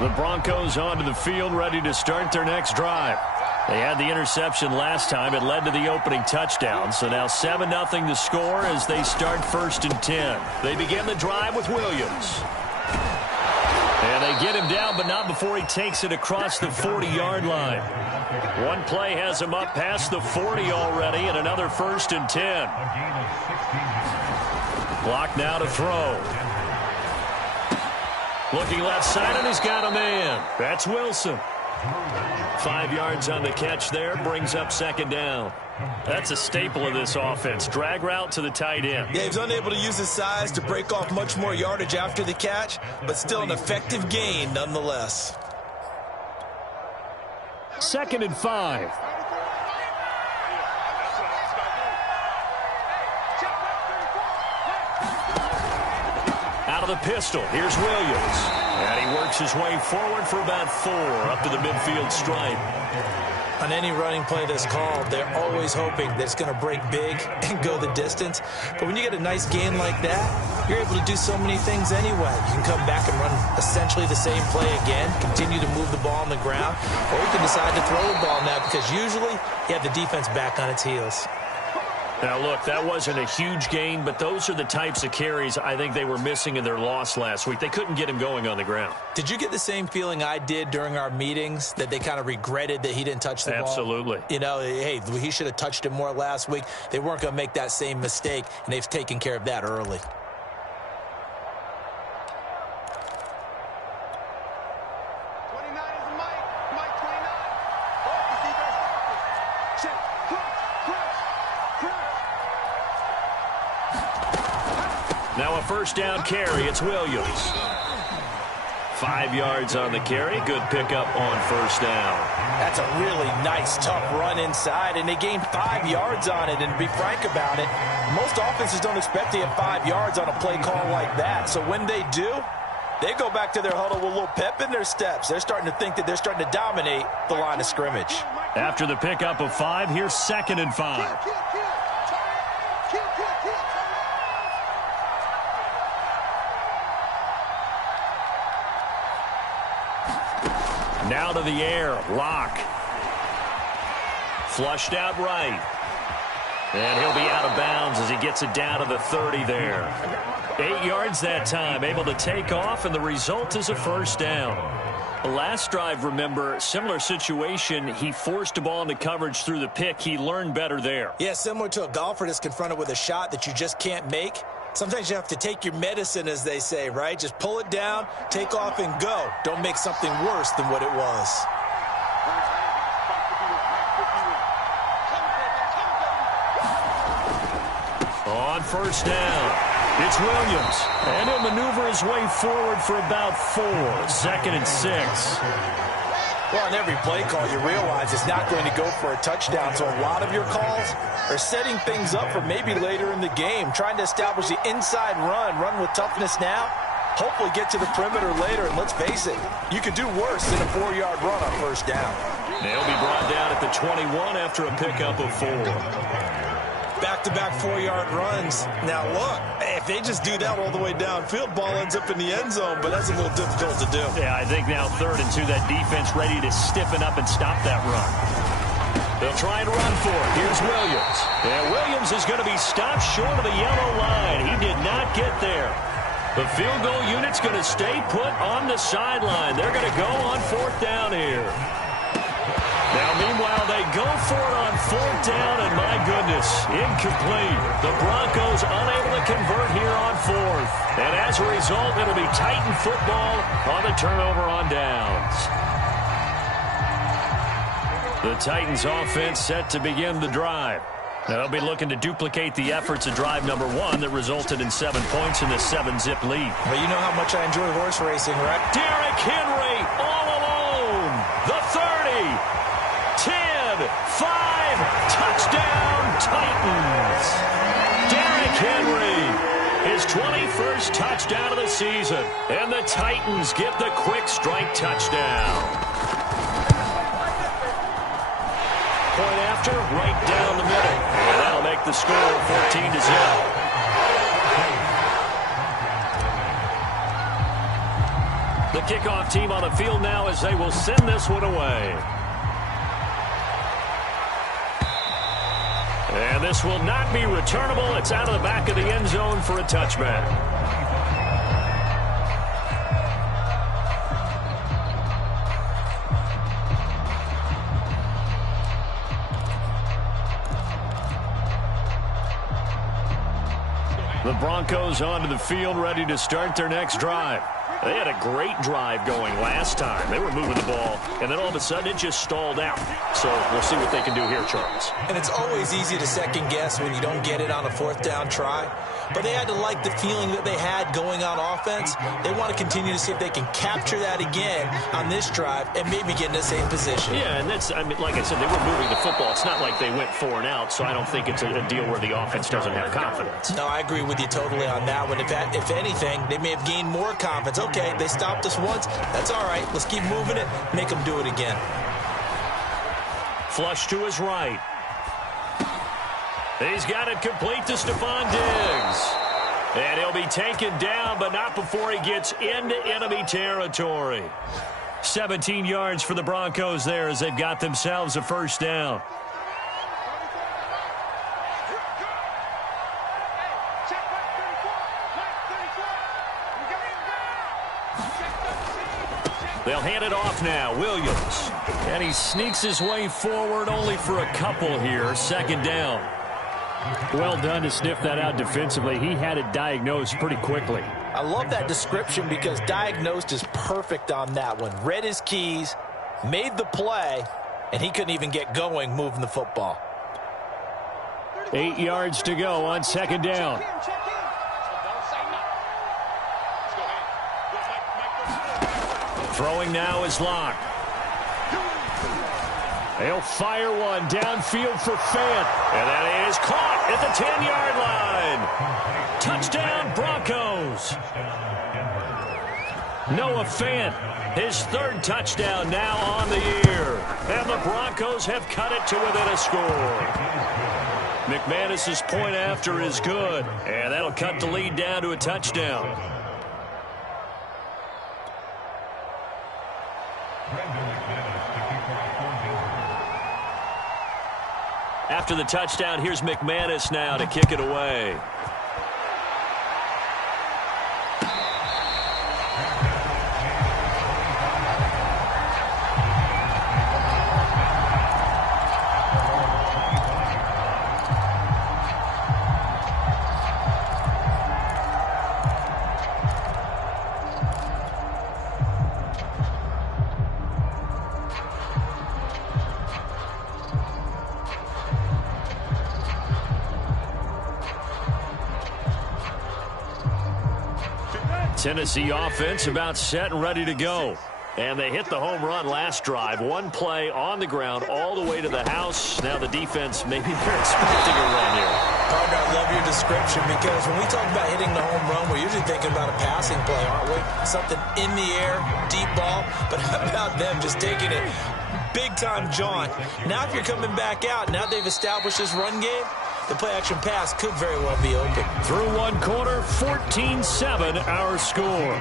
The Broncos onto the field, ready to start their next drive. They had the interception last time. It led to the opening touchdown. So now 7-0 to score as they start 1st and 10. They begin the drive with Williams. And they get him down, but not before he takes it across the 40-yard line. One play has him up past the 40 already, and another 1st and 10. Clock now to throw. Looking left side, and he's got a man. That's Wilson. 5 yards on the catch there, brings up 2nd down. That's a staple of this offense. Drag route to the tight end. Yeah, he's unable to use his size to break off much more yardage after the catch, but still an effective gain nonetheless. 2nd and 5. Out of the pistol, here's Williams. And he works his way forward for about 4 up to the midfield stripe. On any running play that's called, they're always hoping that it's going to break big and go the distance. But when you get a nice gain like that, you're able to do so many things anyway. You can come back and run essentially the same play again, continue to move the ball on the ground, or you can decide to throw the ball now because usually you have the defense back on its heels. Now, look, that wasn't a huge gain, but those are the types of carries I think they were missing in their loss last week. They couldn't get him going on the ground. Did you get the same feeling I did during our meetings, that they kind of regretted that he didn't touch the ball? Absolutely. You know, hey, he should have touched it more last week. They weren't going to make that same mistake, and they've taken care of that early. Now a 1st down carry. It's Williams. 5 yards on the carry. Good pickup on 1st down. That's a really nice, tough run inside, and they gained 5 yards on it. And to be frank about it, most offenses don't expect to get 5 yards on a play call like that. So when they do, they go back to their huddle with a little pep in their steps. They're starting to think that they're starting to dominate the line of scrimmage. After the pickup of 5, here's 2nd and 5. Now to the air. Lock. Flushed out right. And he'll be out of bounds as he gets it down to the 30 there. 8 yards that time. Able to take off, and the result is a 1st down. The last drive, remember, similar situation. He forced a ball into coverage through the pick. He learned better there. Yeah, similar to a golfer that's confronted with a shot that you just can't make. Sometimes you have to take your medicine, as they say, right? Just pull it down, take off, and go. Don't make something worse than what it was. On 1st down, it's Williams. And he'll maneuver his way forward for about 4. 2nd and 6. Well, on every play call, you realize it's not going to go for a touchdown. So a lot of your calls are setting things up for maybe later in the game, trying to establish the inside run with toughness now, hopefully get to the perimeter later. And let's face it, you could do worse than a 4-yard run on 1st down. They'll be brought down at the 21 after a pickup of 4. Back-to-back 4-yard runs. Now, look, if they just do that all the way downfield, ball ends up in the end zone, but that's a little difficult to do. Yeah, I think now 3rd and 2, that defense ready to stiffen up and stop that run. They'll try and run for it. Here's Williams. And Williams is going to be stopped short of the yellow line. He did not get there. The field goal unit's going to stay put on the sideline. They're going to go on 4th down here. Now, meanwhile, they go for it on 4th down, and my goodness, incomplete. The Broncos unable to convert here on 4th. And as a result, it'll be Titan football on the turnover on downs. The Titans offense set to begin the drive. Now, they'll be looking to duplicate the efforts of drive number 1 that resulted in 7 points in the 7-zip lead. Well, you know how much I enjoy horse racing, right? Derrick Henry all alone. The 30. 10, 5, touchdown, Titans. Derrick Henry, his 21st touchdown of the season. And the Titans get the quick strike touchdown. Point after, right down the middle. And that'll make the score 14-0. The kickoff team on the field now as they will send this one away. And this will not be returnable. It's out of the back of the end zone for a touchback. The Broncos onto the field, ready to start their next drive. They had a great drive going last time. They were moving the ball, and then all of a sudden it just stalled out. So we'll see what they can do here, Charles. And it's always easy to second guess when you don't get it on a fourth down try. But they had to like the feeling that they had going on offense. They want to continue to see if they can capture that again on this drive and maybe get in the same position. Yeah, and that's, I mean, like I said, they were moving the football. It's not like they went 4 and out, so I don't think it's a deal where the offense doesn't have confidence. No, I agree with you totally on that one. If anything, they may have gained more confidence. Okay, they stopped us once. That's all right. Let's keep moving it. Make them do it again. Flush to his right. He's got it complete to Stephon Diggs. And he'll be taken down, but not before he gets into enemy territory. 17 yards for the Broncos there as they've got themselves a first down. They'll hand it off now. Williams. And he sneaks his way forward only for a couple here. Second down. Well done to sniff that out defensively. He had it diagnosed pretty quickly. I love that description because diagnosed is perfect on that one. Read his keys, made the play, and he couldn't even get going moving the football. 8 yards to go on second down. Throwing now is Locke. They'll fire one downfield for Fant. And that is caught at the 10-yard line. Touchdown, Broncos. Noah Fant, his third touchdown now on the year. And the Broncos have cut it to within a score. McManus's point after is good. And that'll cut the lead down to a touchdown. After the touchdown, here's McManus now to kick it away. Tennessee offense about set and ready to go. And they hit the home run last drive. One play on the ground all the way to the house. Now the defense, maybe they're expecting a run here. Partner, I love your description because when we talk about hitting the home run, we're usually thinking about a passing play, aren't we? Something in the air, deep ball. But how about them just taking it big-time jaunt? Now if you're coming back out, now they've established this run game, the play-action pass could very well be open. Through one quarter, 14-7 our score.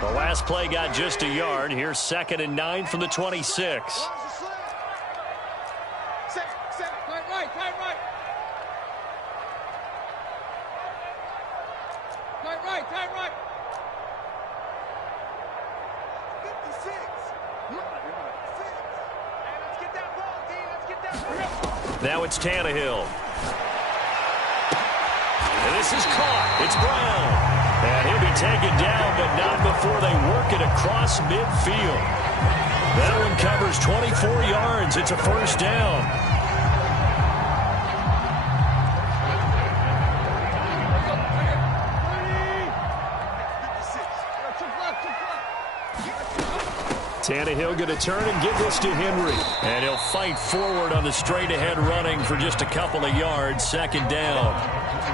The last play got just a yard. Here's 2nd and 9 from the 26. Now it's Tannehill. And this is caught. It's Brown. And he'll be taken down, but not before they work it across midfield. That one covers 24 yards. It's a first down. Tannehill going to turn and give this to Henry. And he'll fight forward on the straight-ahead running for just a couple of yards. Second down.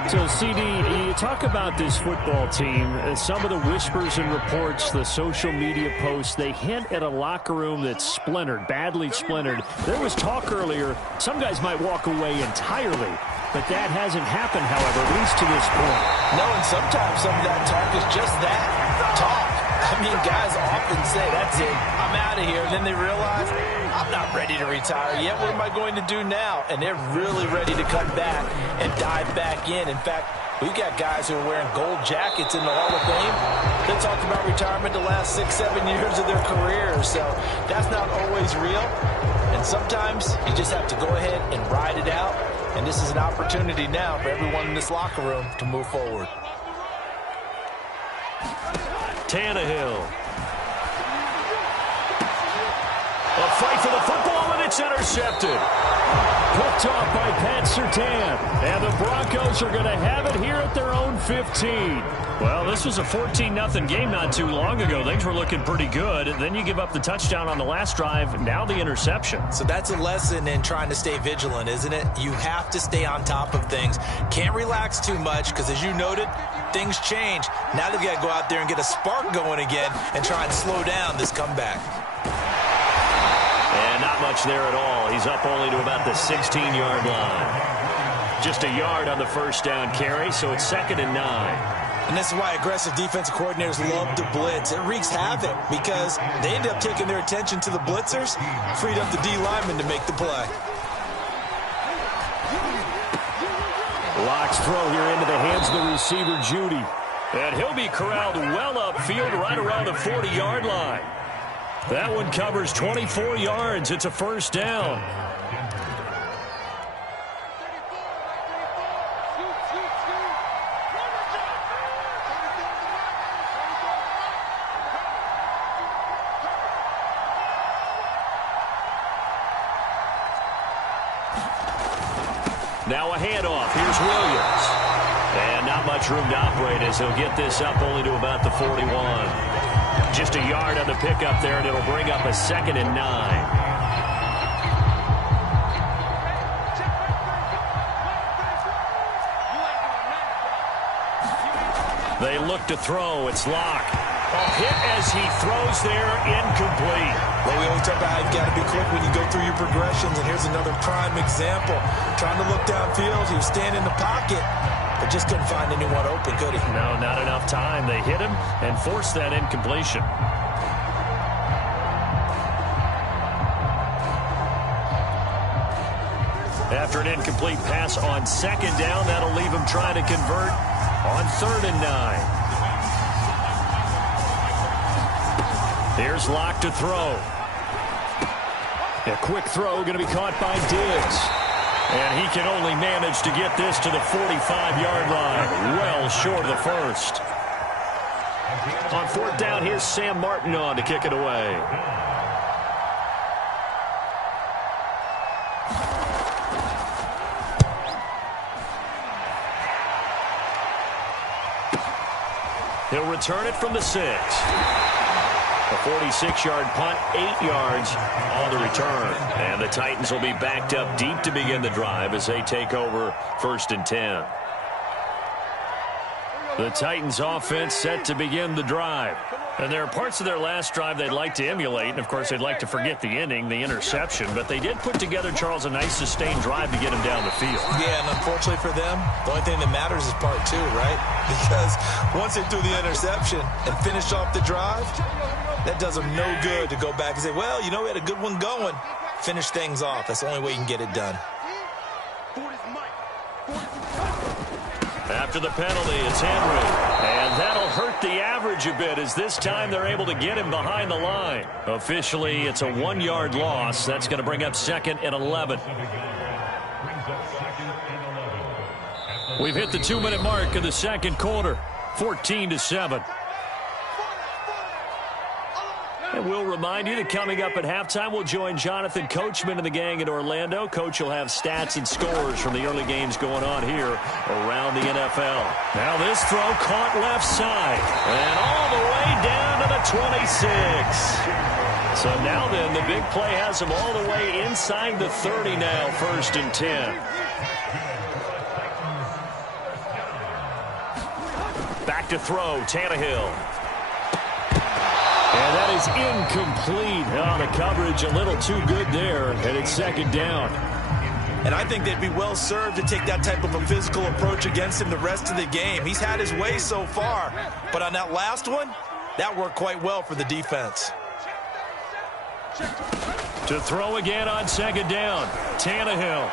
So, CD, you talk about this football team, some of the whispers and reports, the social media posts, they hint at a locker room that's splintered, badly splintered. There was talk earlier, some guys might walk away entirely, but that hasn't happened, however, at least to this point. No, and sometimes some of that talk is just that, talk. I mean, guys often say, that's it, I'm out of here. And then they realize, I'm not ready to retire yet. What am I going to do now? And they're really ready to come back and dive back in. In fact, we've got guys who are wearing gold jackets in the Hall of Fame. They talked about retirement the last 6-7 years of their careers. So that's not always real. And sometimes you just have to go ahead and ride it out. And this is an opportunity now for everyone in this locker room to move forward. Tannehill. A fight for the football, and it's intercepted. Picked off by Pat Surtain. And the Broncos are going to have it here at their own 15. Well, this was a 14-0 game not too long ago. Things were looking pretty good. And then you give up the touchdown on the last drive. Now the interception. So that's a lesson in trying to stay vigilant, isn't it? You have to stay on top of things. Can't relax too much because, as you noted, things change. Now they've got to go out there and get a spark going again and try and slow down this comeback. And not much there at all. He's up only to about the 16-yard line. Just a yard on the first down carry, so it's 2nd and 9. And this is why aggressive defensive coordinators love to blitz. It wreaks havoc because they end up taking their attention to the blitzers, freed up the D lineman to make the play. Locks throw here into the hands of the receiver, Judy. And he'll be corralled well upfield right around the 40-yard line. That one covers 24 yards. It's a first down. Now a handoff. Here's Williams. And not much room to operate as he'll get this up only to about the 41. Just a yard on the pickup there, and it'll bring up a 2nd and 9. They look to throw. It's Locke. A hit as he throws there, incomplete. Well, we always talk about how you've got to be quick when you go through your progressions, and here's another prime example. Trying to look downfield, he was standing in the pocket, but just couldn't find anyone open, could he? No, not enough time. They hit him and forced that incompletion. After an incomplete pass on 2nd down, that'll leave him trying to convert on 3rd and 9. Here's Locke to throw. A quick throw going to be caught by Diggs. And he can only manage to get this to the 45-yard line. Well short of the first. On 4th down, here's Sam Martin on to kick it away. He'll return it from the 6. A 46-yard punt, 8 yards on the return. And the Titans will be backed up deep to begin the drive as they take over 1st and 10. The Titans offense set to begin the drive. And there are parts of their last drive they'd like to emulate. And, of course, they'd like to forget the ending, the interception. But they did put together, Charles, a nice sustained drive to get him down the field. Yeah, and unfortunately for them, the only thing that matters is part 2, right? Because once they threw the interception and finished off the drive, that does them no good to go back and say, well, you know, we had a good one going. Finish things off. That's the only way you can get it done. After the penalty, it's Henry. And that'll hurt the average a bit as this time they're able to get him behind the line. Officially, it's a 1-yard loss. That's going to bring up 2nd and 11. We've hit the 2-minute mark of the second quarter. 14-7. And we'll remind you that coming up at halftime, we'll join Jonathan Coachman and the gang in Orlando. Coach will have stats and scores from the early games going on here around the NFL. Now this throw caught left side. And all the way down to the 26. So now then, the big play has him all the way inside the 30 now, 1st and 10. Back to throw, Tannehill. And that is incomplete. Oh, the coverage a little too good there, and it's 2nd down. And I think they'd be well served to take that type of a physical approach against him the rest of the game. He's had his way so far, but on that last one, that worked quite well for the defense. To throw again on 2nd down, Tannehill.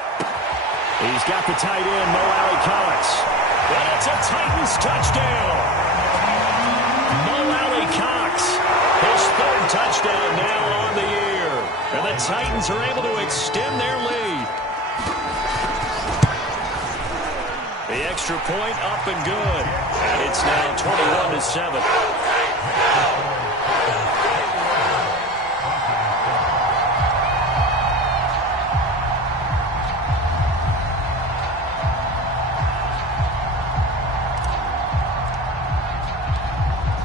He's got the tight end, Mo Alley-Cox. And it's a Titans touchdown. Mo Alley-Cox, his 3rd touchdown now on the year. And the Titans are able to extend their lead. The extra point up and good. And it's now 21-7.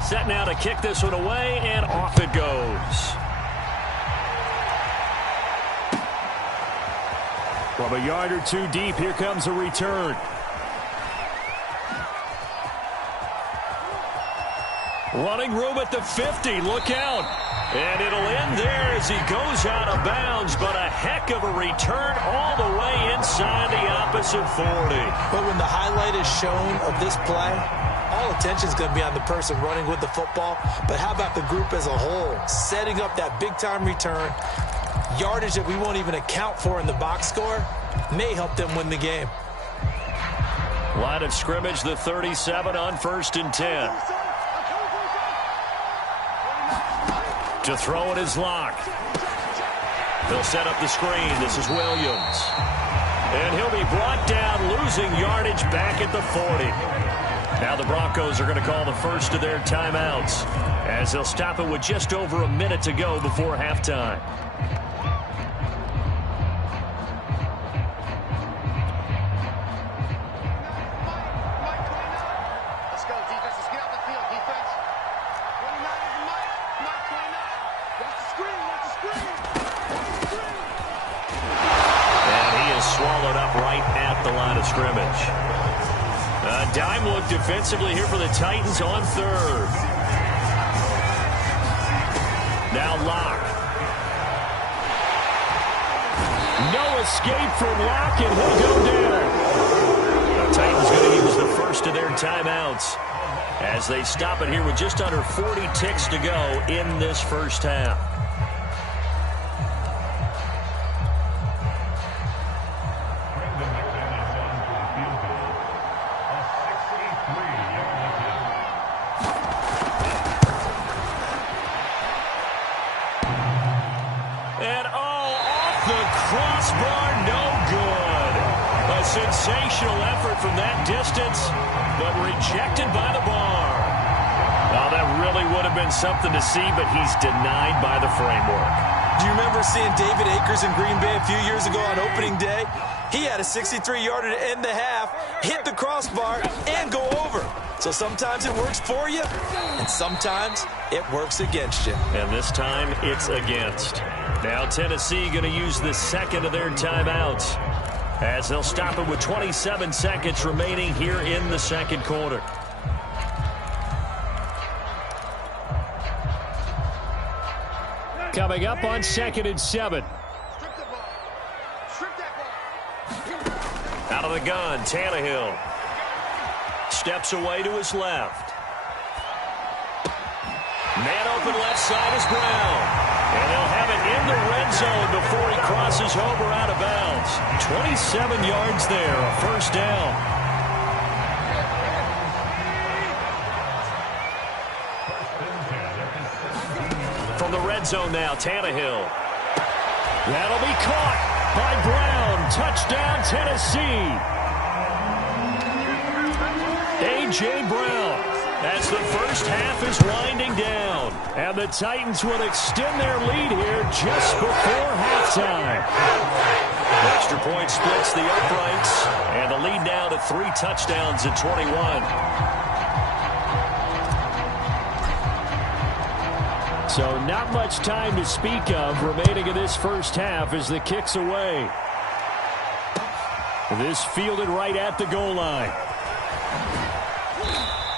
Set now to kick this one away, and off it goes. From a yard or two deep, here comes a return. Running room at the 50. Look out. And it'll end there as he goes out of bounds, but a heck of a return all the way inside the opposite 40. But when the highlight is shown of this play, all attention is going to be on the person running with the football. But how about the group as a whole? Setting up that big-time return, yardage that we won't even account for in the box score, may help them win the game. Line of scrimmage, the 37 on 1st and 10. To throw it is Locke. He'll set up the screen. This is Williams. And he'll be brought down, losing yardage back at the 40. Now the Broncos are going to call the first of their timeouts, as they'll stop it with just over a minute to go before halftime. Scrimmage. A dime look defensively here for the Titans on 3rd. Now Locke. No escape from Locke, and he'll go down. The Titans going to use the first of their timeouts as they stop it here with just under 40 ticks to go in this first half. Sensational effort from that distance, but rejected by the bar. Oh, that really would have been something to see, but he's denied by the framework. Do you remember seeing David Akers in Green Bay a few years ago on opening day? He had a 63-yarder to end the half, hit the crossbar, and go over. So sometimes it works for you, and sometimes it works against you. And this time, it's against. Now Tennessee going to use the second of their timeouts, as they'll stop it with 27 seconds remaining here in the second quarter. Coming up on 2nd and 7. Out of the gun, Tannehill. Steps away to his left. Man open left side is Brown. And they'll have it in the red zone before he crosses over out of bounds. 27 yards there, a first down. From the red zone now, Tannehill. That'll be caught by Brown. Touchdown, Tennessee. A.J. Brown, as the first half is winding down. And the Titans will extend their lead here just before halftime. Extra point splits the uprights, and the lead now to 3 touchdowns at 21. So not much time to speak of remaining in this first half as the kick's away. This fielded right at the goal line.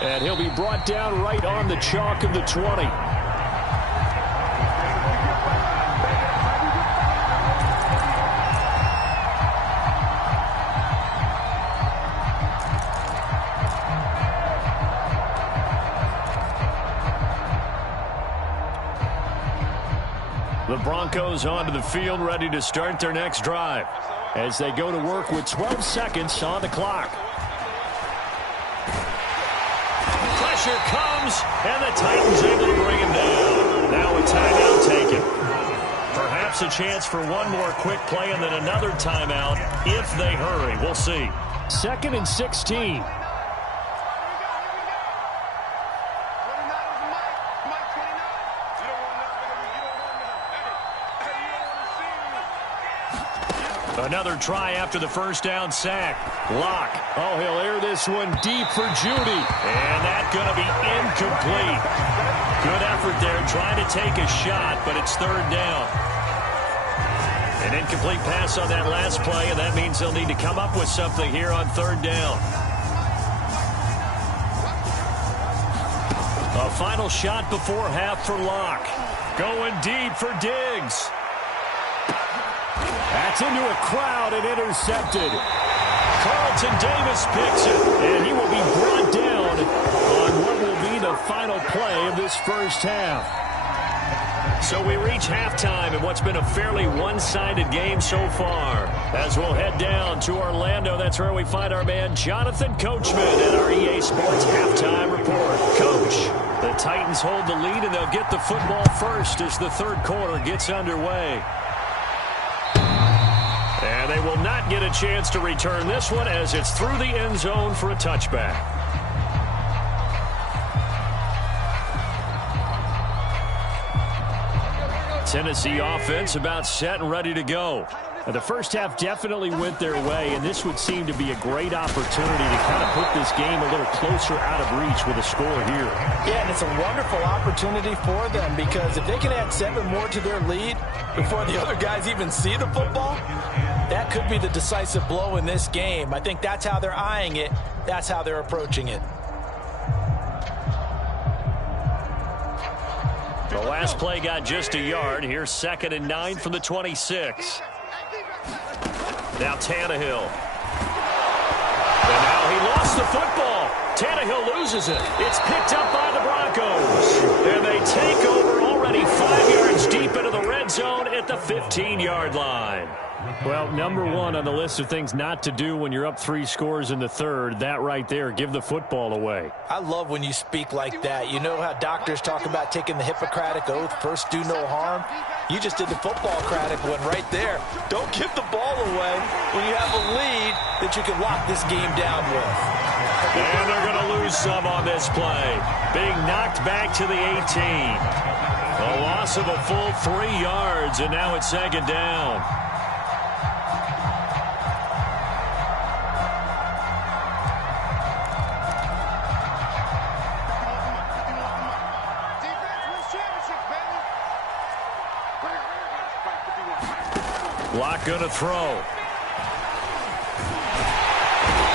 And he'll be brought down right on the chalk of the 20. The Broncos onto the field, ready to start their next drive as they go to work with 12 seconds on the clock. Pressure comes, and the Titans able to bring him down. Now a timeout taken. Perhaps a chance for one more quick play and then another timeout if they hurry. We'll see. 2nd and 16. Another try after the first down sack. Locke. Oh, he'll air this one deep for Judy. And that's going to be incomplete. Good effort there trying to take a shot, but it's 3rd down. An incomplete pass on that last play, and that means they'll need to come up with something here on 3rd down. A final shot before half for Locke. Going deep for Diggs. That's into a crowd and intercepted. Carlton Davis picks it, and he will be brought down on what will be the final play of this first half. So we reach halftime in what's been a fairly one-sided game so far. As we'll head down to Orlando, that's where we find our man Jonathan Coachman at our EA Sports Halftime Report. Coach, the Titans hold the lead, and they'll get the football first as the 3rd quarter gets underway. And they will not get a chance to return this one as it's through the end zone for a touchback. Tennessee offense about set and ready to go. Now, the first half definitely went their way, and this would seem to be a great opportunity to kind of put this game a little closer out of reach with a score here. Yeah, and it's a wonderful opportunity for them because if they can add 7 more to their lead before the other guys even see the football, that could be the decisive blow in this game. I think that's how they're eyeing it. That's how they're approaching it. The last play got just a yard. Here's 2nd and 9 from the 26. Now Tannehill. And now he lost the football. Tannehill loses it. It's picked up by the Broncos. And they take over already 5 yards deep into the red zone at the 15-yard line. Well, number one on the list of things not to do when you're up 3 scores in the 3rd, that right there, give the football away. I love when you speak like that. You know how doctors talk about taking the Hippocratic Oath, first do no harm? You just did the football-cratic one right there. Don't give the ball away when you have a lead that you can lock this game down with. And they're going to lose some on this play. Being knocked back to the 18. A loss of a full 3 yards, and now it's 2nd down. Locke going to throw.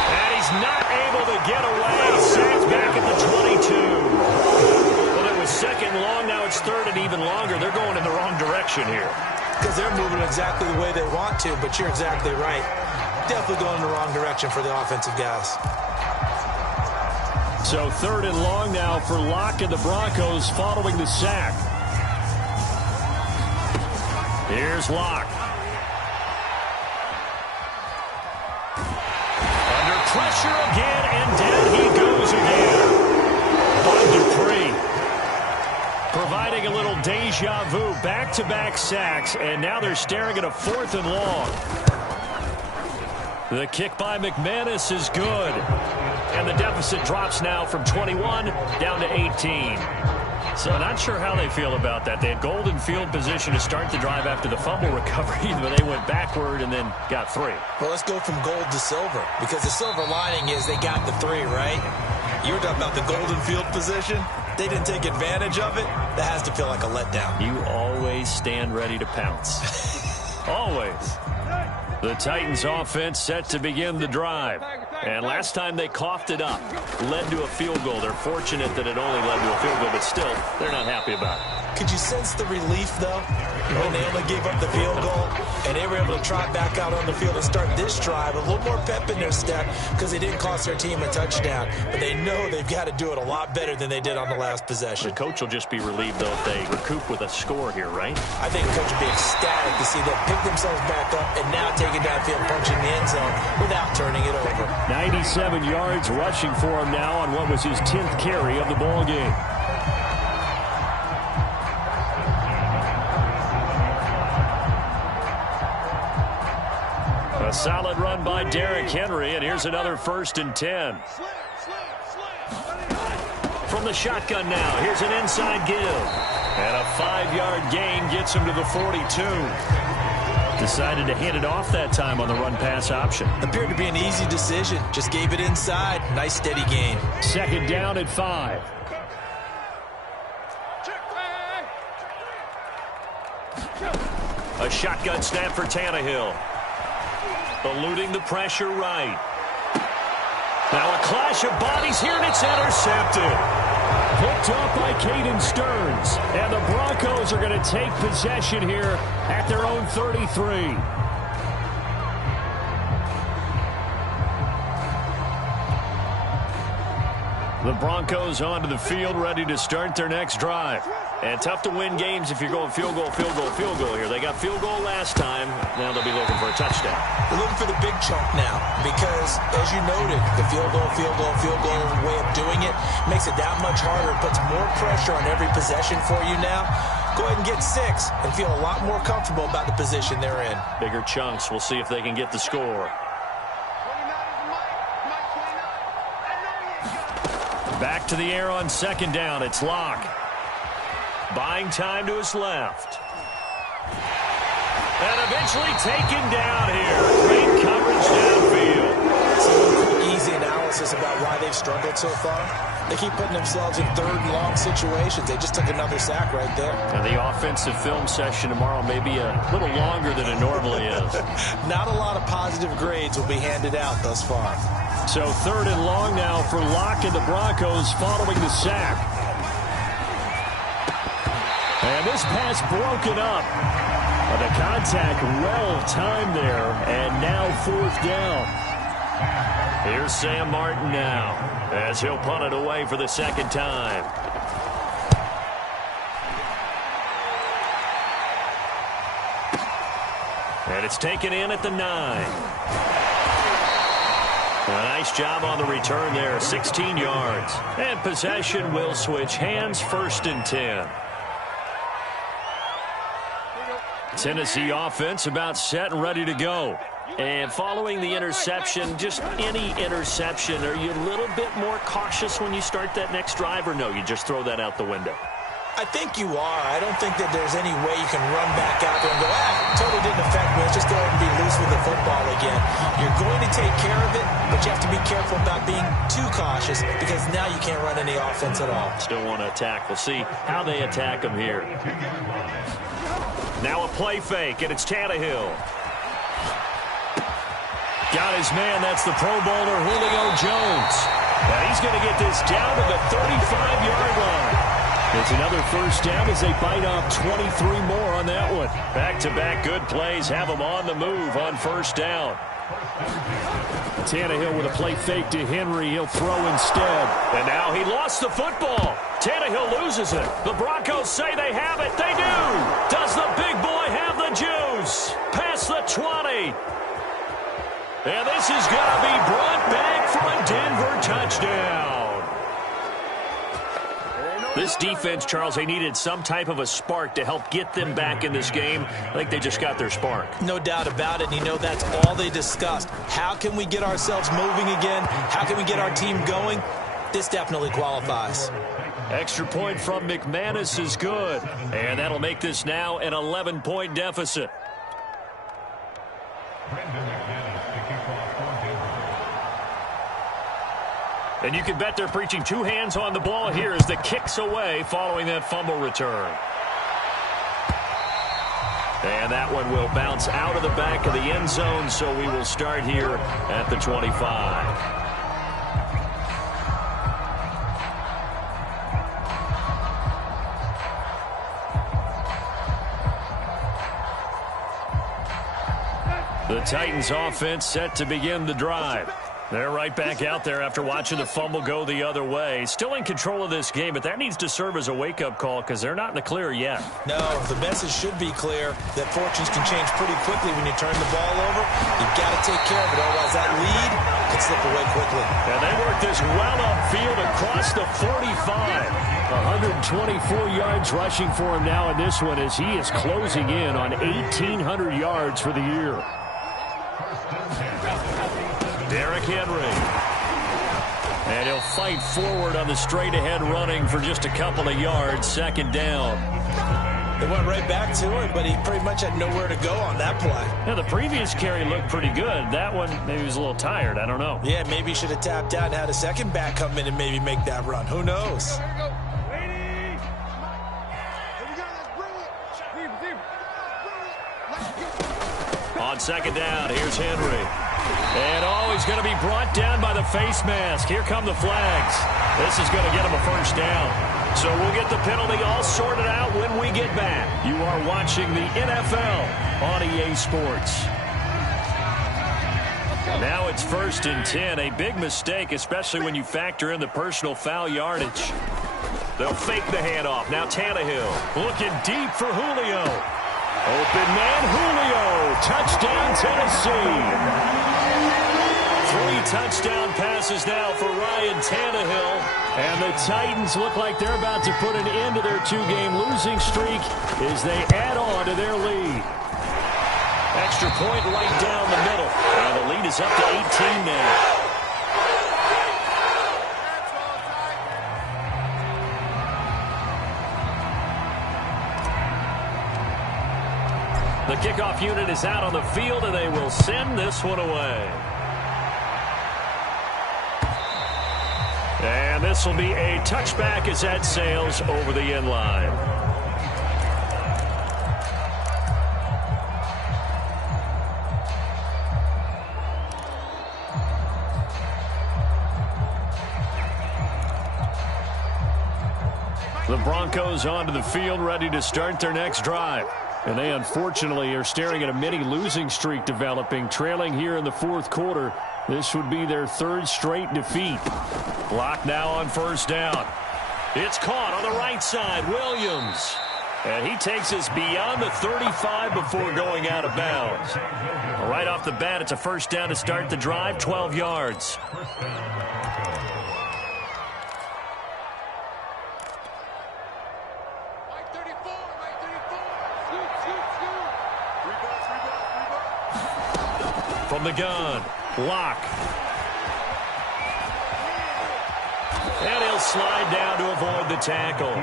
And he's not able to get away. Sacked back at the 22. Well, it was 2nd long. Now it's 3rd and even longer. They're going in the wrong direction here. Because they're moving exactly the way they want to, but you're exactly right. Definitely going in the wrong direction for the offensive guys. So 3rd and long now for Locke and the Broncos following the sack. Here's Locke. Pressure again, and down he goes again. On Dupree. Providing a little deja vu. Back-to-back sacks, and now they're staring at a 4th and long. The kick by McManus is good. And the deficit drops now from 21 down to 18. So not sure how they feel about that. They had golden field position to start the drive after the fumble recovery, but they went backward and then got 3. Well, let's go from gold to silver, because the silver lining is they got the 3, right? You were talking about the golden field position. they didn't take advantage of it, that has to feel like a letdown. You always stand ready to pounce. Always. The Titans offense set to begin the drive. And last time they coughed it up, led to a field goal. They're fortunate that it only led to a field goal, but still, they're not happy about it. Could you sense the relief, though, when they only gave up the field goal and they were able to trot back out on the field and start this drive? A little more pep in their step because they didn't cost their team a touchdown. But they know they've got to do it a lot better than they did on the last possession. The coach will just be relieved, though, if they recoup with a score here, right? I think the coach will be ecstatic to see them pick themselves back up and now take it downfield, punching the end zone without turning it over. 97 yards rushing for him now on what was his 10th carry of the ball game. A solid run by Derrick Henry, and here's another 1st and 10. From the shotgun now, here's an inside give. And a 5-yard gain gets him to the 42. Decided to hand it off that time on the run-pass option. Appeared to be an easy decision. Just gave it inside. Nice, steady gain. 2nd down at 5. A shotgun snap for Tannehill. Eluding the pressure right. Now a clash of bodies here, and it's intercepted. Picked up by Caden Stearns. And the Broncos are going to take possession here at their own 33. The Broncos onto the field, ready to start their next drive. And tough to win games if you're going field goal, field goal, field goal here. They got field goal last time. Now they'll be looking for a touchdown. They're looking for the big chunk now because, as you noted, the field goal way of doing it makes it that much harder. It puts more pressure on every possession for you now. Go ahead and get 6 and feel a lot more comfortable about the position they're in. Bigger chunks. We'll see if they can get the score. Back to the air on 2nd down. It's Locke. Buying time to his left. And eventually taken down here. Great coverage downfield. Some quick, easy analysis about why they've struggled so far. They keep putting themselves in 3rd and long situations. They just took another sack right there. And the offensive film session tomorrow may be a little longer than it normally is. Not a lot of positive grades will be handed out thus far. So 3rd and long now for Locke and the Broncos following the sack. And this pass broken up. The contact well timed there. And now 4th down. Here's Sam Martin now as he'll punt it away for the 2nd time. And it's taken in at the 9. A nice job on the return there, 16 yards. And possession will switch hands, 1st and 10. Tennessee offense about set and ready to go. And following the interception, just any interception, are you a little bit more cautious when you start that next drive, or no, you just throw that out the window? I think you are. I don't think that there's any way you can run back out there and go, totally didn't affect me. Let's just go ahead and be loose with the football again. You're going to take care of it, but you have to be careful about being too cautious because now you can't run any offense at all. Still want to attack. We'll see how they attack them here. Now a play fake, and it's Tannehill. Got his man. That's the Pro Bowler, Julio Jones. And he's going to get this down to the 35-yard line. It's another 1st down as they bite off 23 more on that one. Back-to-back good plays have them on the move on 1st down. Tannehill with a play fake to Henry. He'll throw instead. And now he lost the football. Tannehill loses it. The Broncos say they have it. They do. Does the big boy have the juice? Past the 20. And this is going to be brought back for a Denver touchdown. This defense, Charles, they needed some type of a spark to help get them back in this game. I think they just got their spark. No doubt about it. And you know that's all they discussed. How can we get ourselves moving again? How can we get our team going? This definitely qualifies. Extra point from McManus is good. And that'll make this now an 11-point deficit. And you can bet they're preaching two hands on the ball here as the kick's away following that fumble return. And that one will bounce out of the back of the end zone, so we will start here at the 25. The Titans offense set to begin the drive. They're right back out there after watching the fumble go the other way. Still in control of this game, but that needs to serve as a wake-up call because they're not in the clear yet. No, the message should be clear that fortunes can change pretty quickly when you turn the ball over. You've got to take care of it, otherwise that lead can slip away quickly. And they work this well upfield across the 45. 124 yards rushing for him now in this one as he is closing in on 1,800 yards for the year. Derrick Henry. And he'll fight forward on the straight-ahead running for just a couple of yards. Second down. They went right back to it, but he pretty much had nowhere to go on that play. Yeah, the previous carry looked pretty good. That one, maybe he was a little tired. I don't know. Yeah, maybe he should have tapped out and had a second back come in and maybe make that run. Who knows? On second down, here's Henry. And he's going to be brought down by the face mask. Here come the flags. This is going to get him a first down. So we'll get the penalty all sorted out when we get back. You are watching the NFL on EA Sports. Now it's 1st and 10. A big mistake, especially when you factor in the personal foul yardage. They'll fake the handoff. Now Tannehill looking deep for Julio. Open man Julio. Touchdown Tennessee. 3 touchdown passes now for Ryan Tannehill. And the Titans look like they're about to put an end to their 2-game losing streak as they add on to their lead. Extra point right down the middle. And the lead is up to 18 now. The kickoff unit is out on the field, and they will send this one away. And this will be a touchback as that sails over the end line. The Broncos onto the field, ready to start their next drive. And they unfortunately are staring at a mini losing streak developing, trailing here in the 4th quarter. This would be their 3rd straight defeat. Block now on first down. It's caught on the right side, Williams. And he takes us beyond the 35 before going out of bounds. Right off the bat, it's a first down to start the drive, 12 yards. From the gun, Locke. And he'll slide down to avoid the tackle.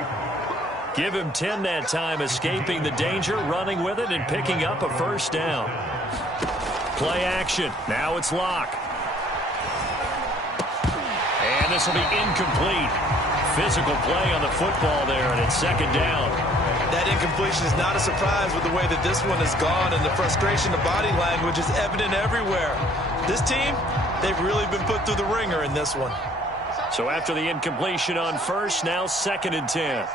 Give him 10 that time, escaping the danger, running with it, and picking up a first down. Play action. Now it's Locke. And this will be incomplete. Physical play on the football there, and it's second down. That incompletion is not a surprise with the way that this one has gone, and the frustration of body language is evident everywhere. This team, they've really been put through the ringer in this one. So after the incompletion on first, now 2nd and 10.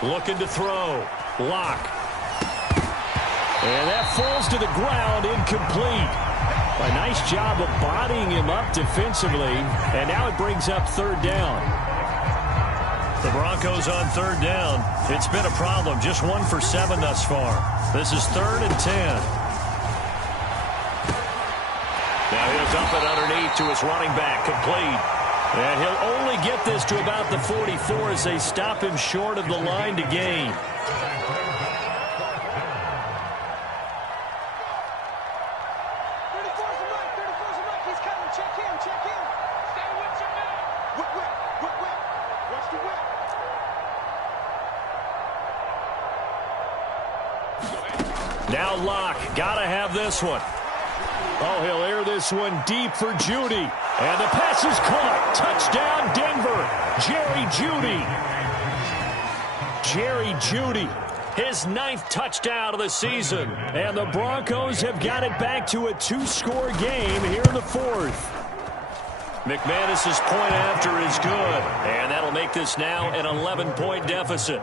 Looking to throw. Locke. And that falls to the ground, incomplete. A nice job of bodying him up defensively, and now it brings up 3rd down. The Broncos on 3rd down. It's been a problem. Just 1 for 7 thus far. This is 3rd and 10. Now he'll dump it underneath to his running back, complete. And he'll only get this to about the 44 as they stop him short of the line to gain. Now Locke, gotta have this one. Oh, he'll air this one deep for Judy. And the pass is caught. Touchdown, Denver. Jerry Judy. His 9th touchdown of the season. And the Broncos have got it back to a 2-score game here in the 4th. McManus's point after is good. And that'll make this now an 11-point deficit.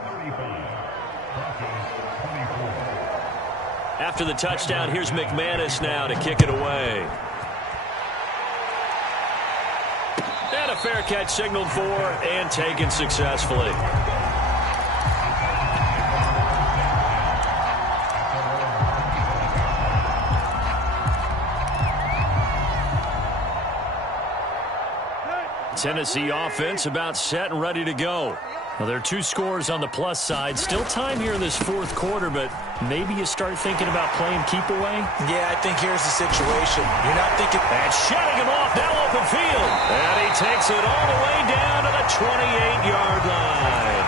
After the touchdown, here's McManus now to kick it away. And a fair catch signaled for and taken successfully. Tennessee offense about set and ready to go. Well, there are 2 scores on the plus side. Still time here in this 4th quarter, but maybe you start thinking about playing keep away? Yeah, I think here's the situation. You're not thinking... And shutting him off, now open field. And he takes it all the way down to the 28-yard line.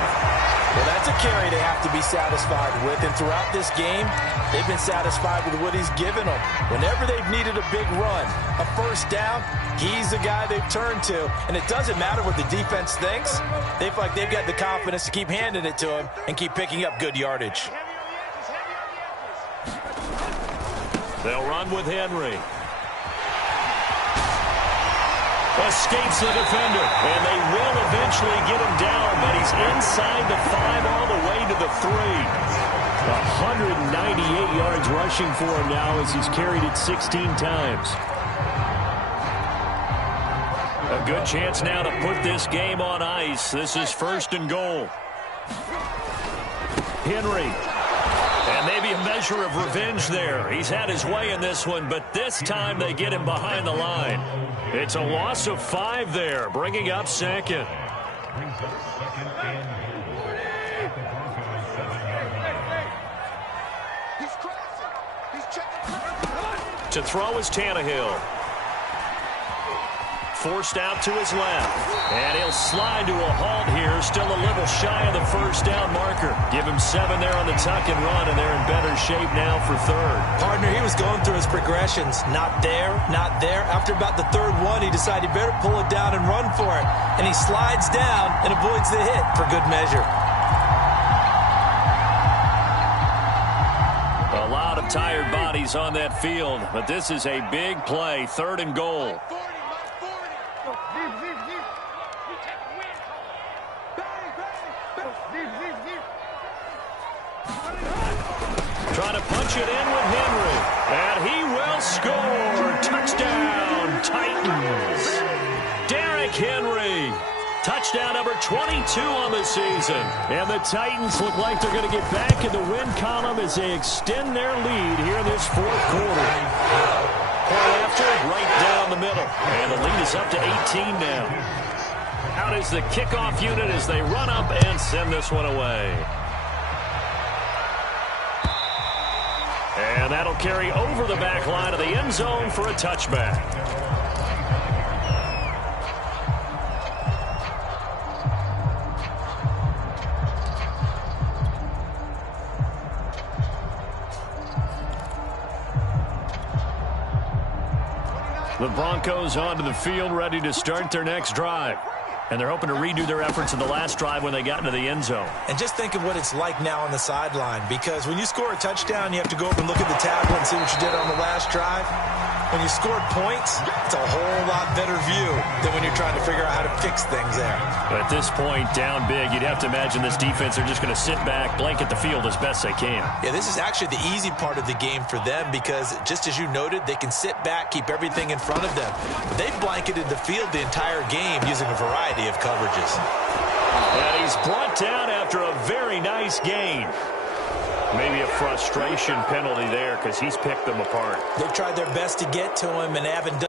Well, that's a carry they have to be satisfied with. And throughout this game, they've been satisfied with what he's given them. Whenever they've needed a big run, a first down, he's the guy they've turned to. And it doesn't matter what the defense thinks. They feel like they've got the confidence to keep handing it to him and keep picking up good yardage. They'll run with Henry. Escapes the defender, and they will eventually get him down, but he's inside the 5 all the way to the 3. 198 yards rushing for him now as he's carried it 16 times. A good chance now to put this game on ice. This is 1st and goal. Henry. And maybe a measure of revenge there. He's had his way in this one, but this time they get him behind the line. It's a loss of 5 there, bringing up 2nd. To throw is Tannehill. Forced out to his left. And he'll slide to a halt here. Still a little shy of the first down marker. Give him 7 there on the tuck and run, and they're in better shape now for 3rd. Partner, he was going through his progressions. Not there, not there. After about the 3rd one, he decided he better pull it down and run for it. And he slides down and avoids the hit for good measure. A lot of tired bodies on that field, but this is a big play. 3rd and goal. Trying to punch it in with Henry. And he will score. Touchdown, Titans. Derrick Henry. Touchdown number 22 on the season. And the Titans look like they're going to get back in the win column as they extend their lead here in this 4th quarter. Point after, right down the middle. And the lead is up to 18 now. Out is the kickoff unit as they run up and send this one away. And that'll carry over the back line of the end zone for a touchback. The Broncos onto the field, ready to start their next drive. And they're hoping to redo their efforts in the last drive when they got into the end zone. And just think of what it's like now on the sideline, because when you score a touchdown, you have to go over and look at the tablet and see what you did on the last drive. When you scored points, it's a whole lot better view than when you're trying to figure out how to fix things there. But at this point, down big, you'd have to imagine this defense are just going to sit back, blanket the field as best they can. Yeah, this is actually the easy part of the game for them because, just as you noted, they can sit back, keep everything in front of them. But they've blanketed the field the entire game using a variety of coverages. And he's brought down after a very nice gain. Maybe a frustration penalty there because he's picked them apart. They've tried their best to get to him and haven't done